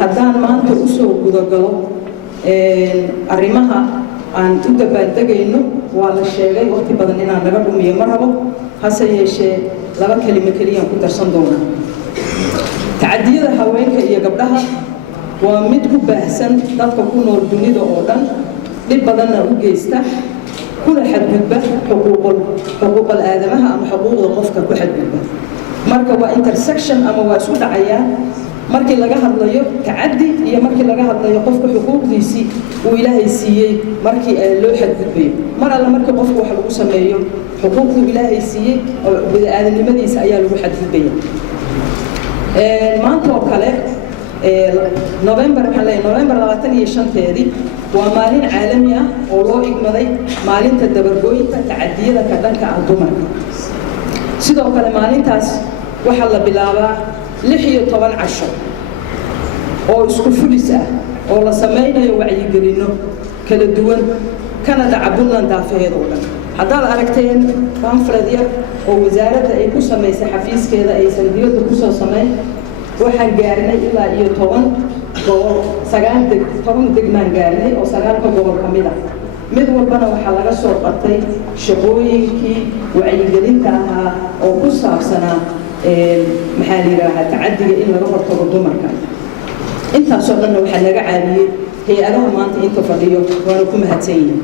haddaan maanta u soo gudagalo arrimaha aan u dabaaldegayno waa la sheegay waqti badan inaan naga dhumiyo ma rabo hase yeeshee laba kelimo keliyaan ku darsan doonaa tacadiyada haweenka iyo gabdhaha waa mid ku baahsan dadka ku nool dunida oo dhan dhib badanna u geysta kuna xadgudba xuquuqul aadamaha ama xuquuqda qofka ku xadgudba marka waa intersection ama waa isku dhacayaan markii laga hadlayo tacaddi iyo markii laga hadlayo qofka xuquuqdiisii uu ilaahay siiyey markii loo xadgudbayo mar alla markii qofku wax lagu sameeyo xuquuqdu ilaahay siiyey oo bini'aadanimadiisa ayaa lagu xadgudbaya maanta oo kale November 25 waa maalin caalami ah oo loo igmaday maalinta dabargooyinka tacadiyada ka dhanka ah dumarka sidoo kale maalintaas waxaa la bilaabaa 16 casho oo isku fulis ah oo la sameynayo wacyigelino kala duwan kana dhaca Puntland daafeed oo dhan haddaad aragteen pamphlet yar oo wasaaradda ay ku samaysay xafiiskeeda aysan dibadda ku soo sameyn waxaan gaarnay ilaa iyo 10 degmaan gaarnay oo 9 gobol ka mid ah mid walbana waxaa laga soo qabtay shaqooyinkii wacyigelinta ahaa oo ku saabsanaa maxaa la yidhaahaa tacaddiga in laga hortago dumarka intaasoo dhanna waxaa laga caawiyey hay-adaha maanta inta fadhiyo waana ku mahadsan yihiin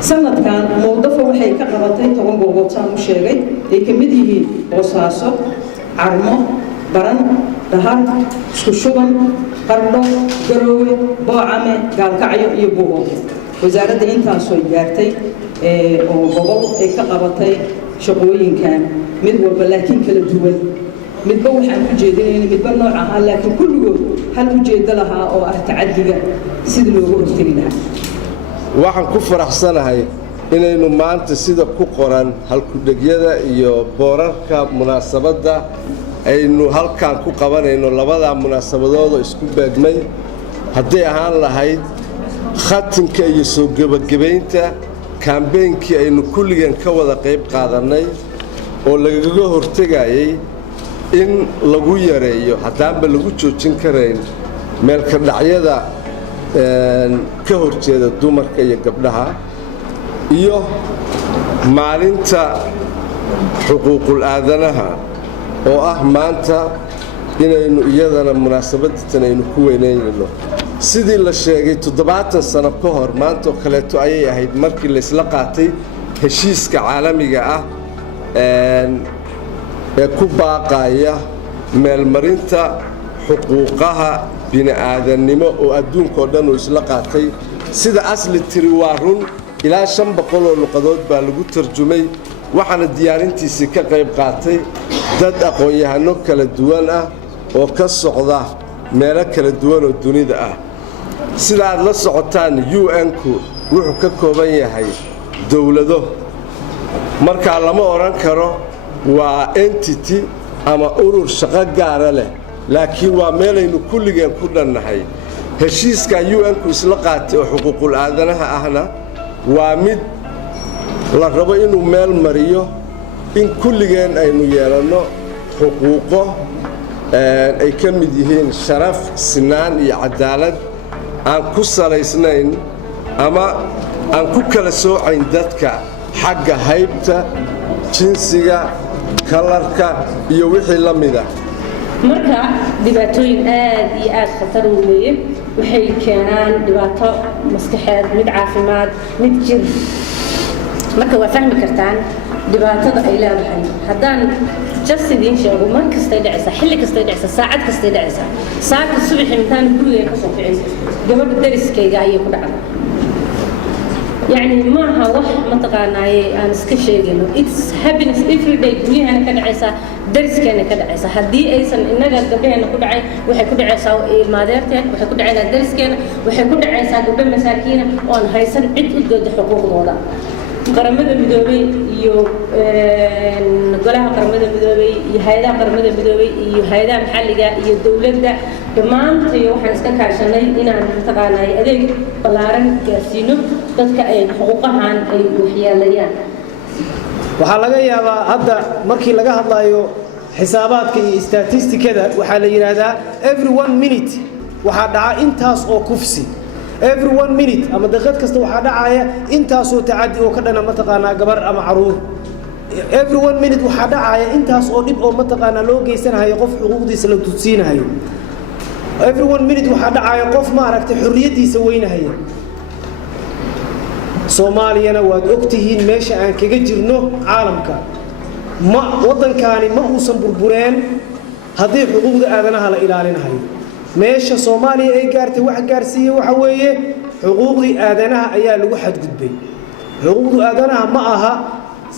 sanadkan Moldova waxay ka qabatay 10 goobood saan u sheegay ay ka mid yihiin Boosaaso, Carmo, Baran, Dahar, Isku Shuban, Qardho, Garowe, Boocame, Gaalkacyo iyo Buuhood wasaaradda intaasoo gaartay oo gobol ay ka qabatay shaqooyinkan mid walba laakiin kala duwan midba waxaan ku jeedinayna midba nooc ah laakiin kulligood hal ujeedo lahaa oo ah tacaddiga sida looga hortagi lahaa waxaan ku faraxsanahay inaynu maanta sida ku qoran halkudhegyada iyo boorarka munaasabadda aynu halkaan ku qabanayno labada munaasabadood oo isku beegmay hadday ahaan lahayd khatinka iyo soo gabagabaynta kaambeynkii aynu kulligeen ka wada qayb qaadanay oo lagaga hortegayay in lagu yareeyo haddaanba lagu joojin karayn meelka dhacyada ka horjeeda dumarka iyo gabdhaha iyo maalinta xuquuqul aadanaha oo ah maanta inaynu iyadana munaasabaddan aynu ku weynaynayno sidii la sheegay 70 sano ka hor maanta oo kaleeto ayay ahayd markii la isla qaatay heshiiska caalamiga ah ee ku baaqaya meelmarinta xuquuqaha bini'aadanimo oo adduunka oo dhan uu isla qaatay sida asli tiri waa run ilaa 500 oo luqadood baa lagu tarjumay waxaana diyaarintiisii ka qayb qaatay dad aqoon-yahano kala duwan ah oo ka socda meelo kala duwan oo dunida ah sida aad la socotaan UN-ku wuxuu ka kooban yahay dawlado marka lama oran karo waa entity ama urur shaqo gaar ah leh laakiin waa meelaynu kulligeen ku dhannahay heshiiska UN-ku isla qaatay oo xuquuqul aadanaha ahna waa mid la rabo inuu meel mariyo in kulligeen aynu yeelanno xuquuqo ay ka mid yihiin sharaf sinaan iyo cadaalad aan ku salaysnayn ama aan ku kala soocayn dadka xagga haybta jinsiga kalarka iyo wixii la mid ah marka dhibaatooyin aad iyo aad khatar u weeye waxay keenaan dhibaato maskaxeed mid caafimaad mid jir marka waa fahmi kartaan dhibaatada ay leedahay haddaan just idin sheego mar kastay dhacaysaa xilli kastay dhacaysaa saacad kastay dhacaysaa saaka subaxii intaan guriga ka soo ficin gabadha dariskayga ayay ku dhacday يعني ما ها وح متقانا أنا سكشيجينه it's happiness every day دنيا أنا كده عيسى درس كأنا كده عيسى هدي أيضا إن قال قبل أنا كده عي وحكده عيسى المادرتين وحكده عيسى درس كأنا وحكده عيسى قبل مساكين وأنا هيسن عد ضد حقوق الوضع قرمده مدوبي يو نقولها قرمده مدوبي يهيدا قرمده مدوبي يهيدا محلية يدولة ده كمان تيو حنسكن كاشناي إن أنا متقانا أديك بلارن كاسينو dadka ay xuquuqahan ay buuxiyaan waxa laga yaabaa hadda markii laga hadlayo xisaabaadka iyo statistikada waxaa la yiraahdaa every 1 minute waxaa dhaca intaas oo kufsi every 1 minute ama daqiiqad kasta waxaa dhacaya intaas oo tacaddi oo ka dhana mataqaanaa gabar ama caruur every 1 minute waxaa dhacaya intaas oo dhib oo mataqaanaa loo geysanayo qof xuquuqdiisa la tudsiinayo every 1 minute waxaa dhacaya qof ma aragtay xorriyadiisa weynahaya Soomaaliyana waad ogtihiin meesha aan kaga jirno caalamka ma wadankaani ma uusan burbureen haddii xuquuqda aadanaha la ilaalinayo meesha Soomaaliya ay gaartay wax gaarsiiyay waxa weeye xuquuqdii aadanaha ayaa lagu xadgudbay xuquuqda aadanaha ma aha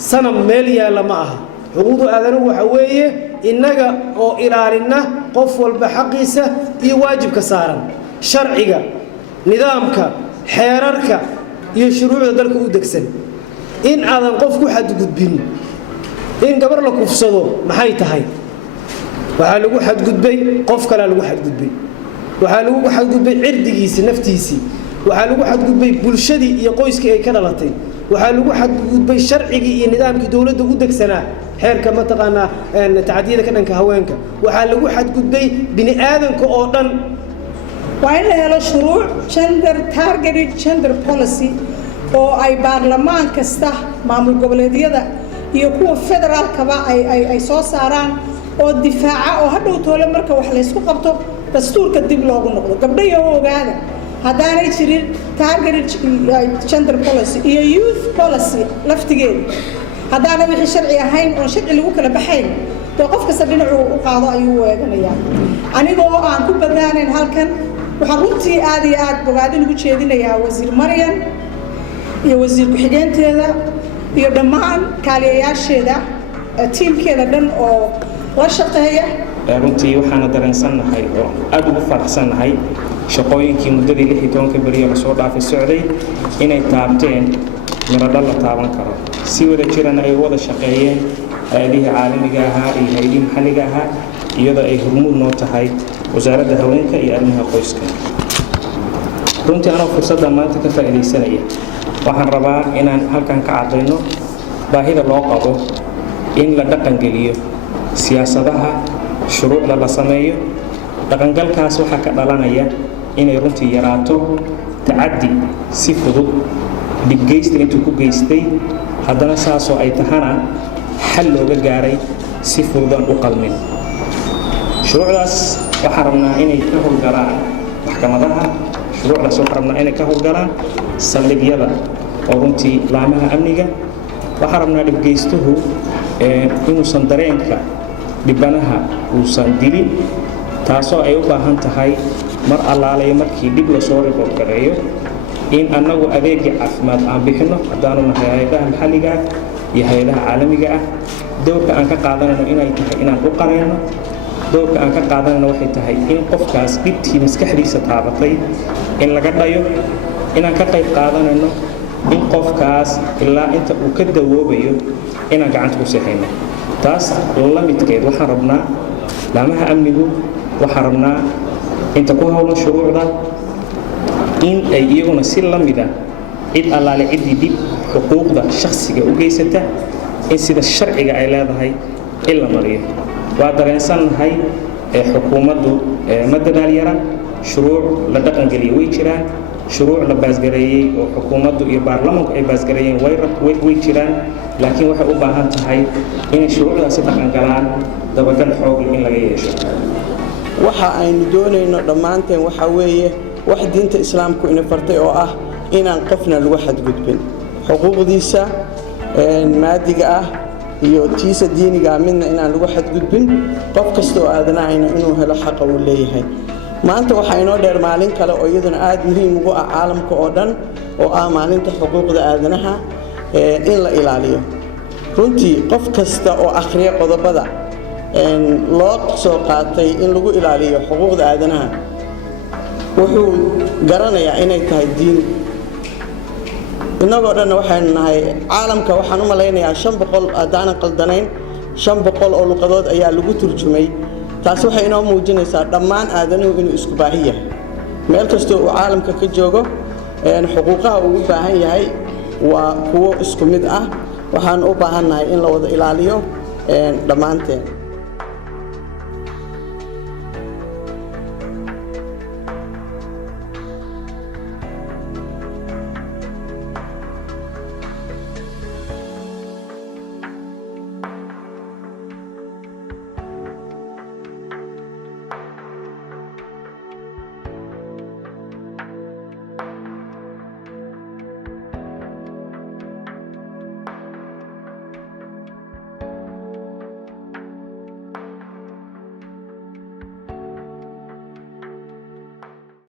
sanam meel yaala ma aha xuquuqda aadanaha waxa weeye innaga oo ilaalina qof walba xaqiisa iyo waajibka saaran sharciga nidaamka xeerarka iyo shuruucda dalka u degsan in aadan qof ku xadgudbin in gabar la kufsado maxay tahay waxa lagu xadgudbay qof kale lagu xadgudbay waxa lagu xadgudbay cirdigiisa naftiisi waxa lagu xadgudbay bulshadii iyo qoyskii ay ka dhalatay waxa lagu xadgudbay sharcigii iyo nidaamkii dawladda u degsanaa xeerka mataqaanaa tacadiyada ka dhanka haweenka waxa lagu xadgudbay bini aadanka oo dhan waa in la helo shuruuc gender targeted gender policy oo ay baarlamaan kasta maamul goboleedyada iyo kuwa federaalkaba ay soo saaraan oo difaaca oo hadhow toole marka wax la isku qabto dastuurka dib loogu noqdo gabdhaha oo ogaada haddaanay jirin targeted gender policy iyo youth policy laftigeeda haddaana wixii sharci ahayn oo sharci lagu kala baxayn dee qof kasta dhinacuu u qaado ayuu u eeganayaa anigoo aan ku badnaanayn halkan waxaan runtii aad iyo aad bogaadin ugu jeedinayaa wasiir Maryan iyo wasiir ku-xigeenteeda iyo dhammaan kaaliyayaasheeda tiimkeeda dhan oo la shaqeeya runtii waxaan dareensanahay oo aad ugu faraxsanahay shaqooyinkii muddadii 16 bari la soo dhaafay socday inay taabteen miradhal la taaban karo si wada jirana ay wada shaqeeyeen hay'adaha caalamiga ah iyo hay'adaha maxalliga ah iyadoo ay hormuud noo tahay wasaaradda haweenka iyo arrimaha qoyska runtii anoo fursadda maanta ka faa'iideysanaya waxaan rabaa inaan halkan ka cadeyno baahida loo qabo in la dhaqan geliyo siyaasadaha shuruucda la sameeyo dhaqangalkaas waxa ka dhalanaya inay runtii yaraato tacaddi si fudud dhibgeysta intuu ku geystay haddana saasoo ay tahana xal looga gaaray si fududan u qalmin shuruucdaas waxaan rabnaa inay ka howlgalaan maxkamadaha shuruucdaas waxaan rabnaa inay ka howlgalaan saldhigyada oo runtii laamaha amniga waxaan rabnaa dhibgeystuhu inuusan dareenka dhibanaha uusan dilin taasoo ay u baahan tahay mar allaalayo markii dhib lasoo ribood gareeyo in annagu adeegii caafimaad aan bixino haddaanu nahay hay'adaha maxalliga ah iyo hay'adaha caalamiga ah dowrka aan ka qaadanayno inay tahay inaan u qareyno dowrka aan ka qaadanayno waxay tahay in qofkaas dhibtii maskaxdiisa taabatay in laga dhayo inaan ka qayb qaadanayno in qofkaas ilaa inta uu ka dawoobayo inaan gacanta ku seexayno taas la midkeed waxaan rabnaa laamaha amnigu waxaan rabnaa inta ku howlan shuruucda in ay iyaguna si la mida cid allaale ciddii dib xuquuqda shakhsiga u geysata in sida sharciga ay leedahay in la mariyo waa dareensannahay xukuumaddu ma dadaal yara shuruuc la dhaqangeliya way jiraan shuruuc la baasgareeyey oo xukuumaddu iyo baarlamaanku ay baasgareeyeen way jiraan laakiin waxay u baahan tahay inay shuruucdaasi dhaqangalaan dabagal xoog in laga yeesho waxa aynu doonayno dhammaanteen waxa weeye wax diinta islaamku ina fartay oo ah inaan qofna lagu xadgudbin xuquuqdiisa maadiga ah iyo tiisa diiniga midna inaan lagu xadgudbin qof kasta oo aadanayna inuu helo xaq uu leeyahay maanta waxa inoo dheer maalin kale oo iyaduna aad muhiim ugu ah caalamka oo dhan oo ah maalinta xuquuqda aadanaha in la ilaaliyo runtii qof kasta oo akhriya qodobada loo soo qaatay in lagu ilaaliyo xuquuqda aadanaha wuxuu garanayaa inay tahay diin inagoo dhan waxaynu nahay caalamka waxaan u malaynayaa 500 haddaanan qaldanayn 500 oo luqadood ayaa lagu turjumay taas waxay inoo muujinaysaa dhammaan aadanuhu inuu isku baahi yahay meel kastoo uu caalamka ka joogo xuquuqaha uu u baahan yahay waa kuwo isku mid ah waxaan u baahannahay in la wada ilaaliyo dhammaanteen